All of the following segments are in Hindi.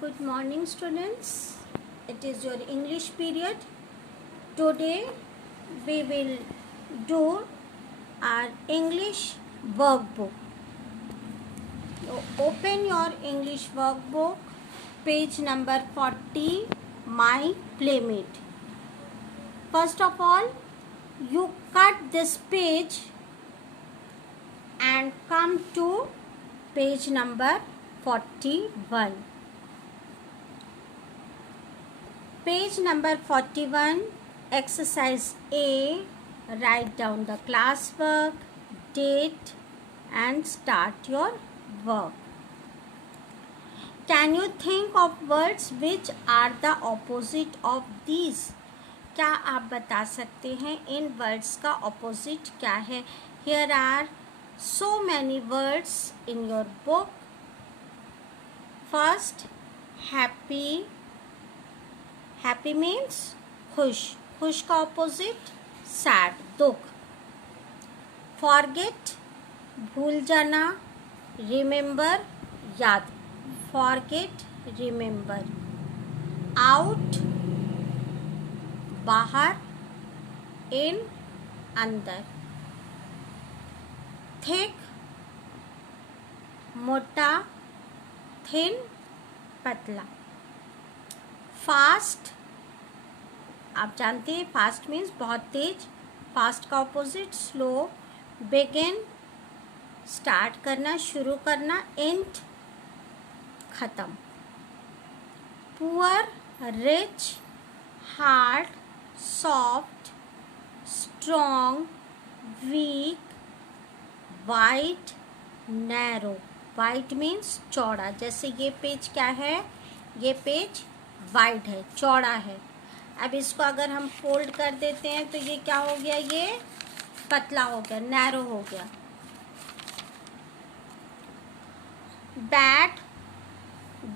Good morning, students. It is your English period. Today we will do our English workbook. So open your English workbook, page number 40, My Playmate. First of all, you cut this page and come to page number 41. Page number 41, exercise A, write down the classwork, date and start your work. Can you think of words which are the opposite of these? क्या आप बता सकते हैं इन words का opposite क्या है? Here are so many words in your book. First, happy. Happy means खुश. खुश का ऑपोजिट सैड, दुख. फॉरगेट भूल जाना. रिमेंबर याद. Forget remember. आउट बाहर. इन अंदर. थिक मोटा. थिन पतला. फास्ट, आप जानते हैं फास्ट मीन्स बहुत तेज. फास्ट का ऑपोजिट स्लो. बिगिन स्टार्ट करना, शुरू करना. एंड खत्म. Poor rich. Hard soft. Strong week. Wide narrow. Wide means चौड़ा. जैसे ये पेज क्या है, ये पेज वाइड है, चौड़ा है. अब इसको अगर हम फोल्ड कर देते हैं तो ये क्या हो गया, ये पतला हो गया, नैरो हो गया. Bad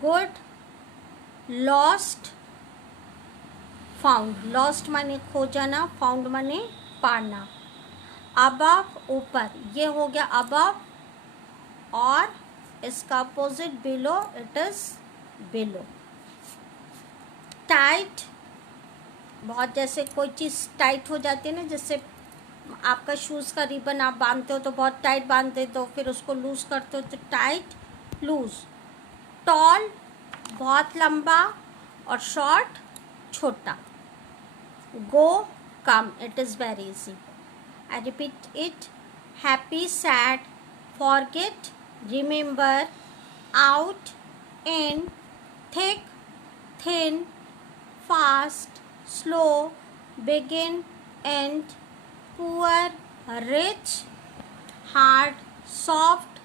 good. Lost found. Lost माने खो जाना, फाउंड माने पाना. अबव ऊपर, ये हो गया अबव. और इसका opposite below, it is below. Tight, बहुत जैसे कोई चीज़ टाइट हो जाती है ना, जैसे आपका शूज़ का रिबन आप बांधते हो तो बहुत टाइट बांध देते हो, फिर उसको लूज़ करते हो तो टाइट लूज़. टॉल बहुत लंबा और शॉर्ट छोटा. Go come, it is very easy. I repeat it. Happy sad. Forget remember. Out in. Thick thin. fast, slow, begin, end, poor, rich, hard, soft,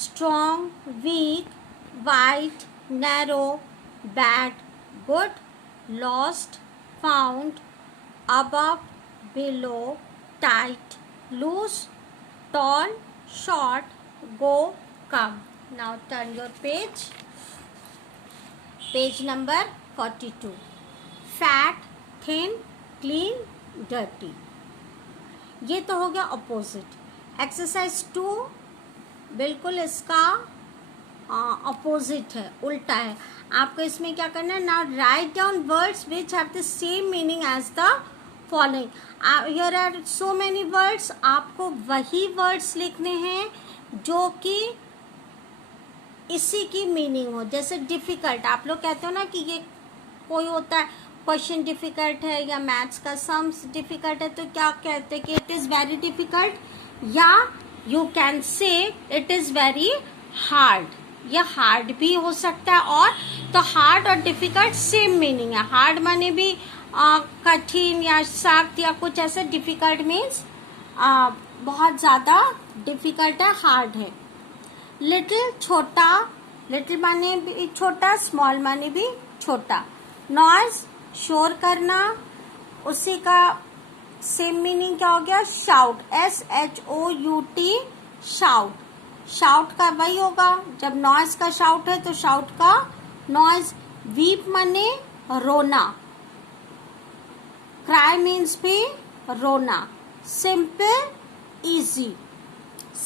strong, weak, wide, narrow, bad, good, lost, found, above, below, tight, loose, tall, short, go, come. Now turn your page. Page number 42. Fat thin clean dirty. ये तो हो गया अपोजिट. एक्सरसाइज 2 बिल्कुल इसका अपोजिट है, उल्टा है. आपको इसमें क्या करना है ना, write down words which have the same meaning as the following. Here are so many words. आपको वही वर्ड्स लिखने हैं जो कि इसी की मीनिंग हो. जैसे डिफिकल्ट, आप लोग कहते हो ना कि ये कोई होता है क्वेश्चन डिफिकल्ट है या मैथ्स का सम्स डिफिकल्ट है, तो क्या कहते हैं कि इट इज वेरी डिफिकल्ट, या you can say it is very hard. या हार्ड भी हो सकता है. और तो हार्ड और डिफिकल्ट सेम मीनिंग है. हार्ड माने भी कठिन या सख्त या कुछ ऐसा. डिफिकल्ट मीन्स बहुत ज्यादा डिफिकल्ट है, हार्ड है. लिटिल छोटा. लिटिल माने भी छोटा, स्मॉल माने भी छोटा. नॉइज शोर करना, उसी का सेम मीनिंग क्या हो गया, शाउट. SHOUT shout. शाउट का वही होगा, जब नॉइज का शाउट है तो शाउट का नॉइज. वीप माने रोना. क्राई मीन्स भी रोना. Simple easy.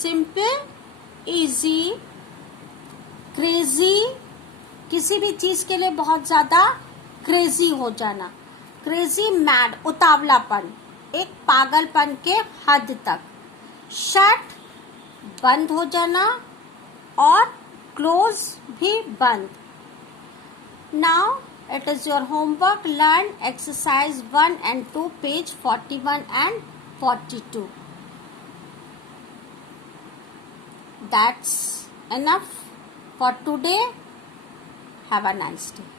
Simple easy. Crazy किसी भी चीज के लिए बहुत ज्यादा क्रेजी हो जाना, क्रेजी मैड, उतावलापन, एक पागलपन के हद तक। शट बंद हो जाना और क्लोज भी बंद। Now it is your homework. Learn exercise 1 and 2, page 41 and 42. That's enough for today. Have a nice day.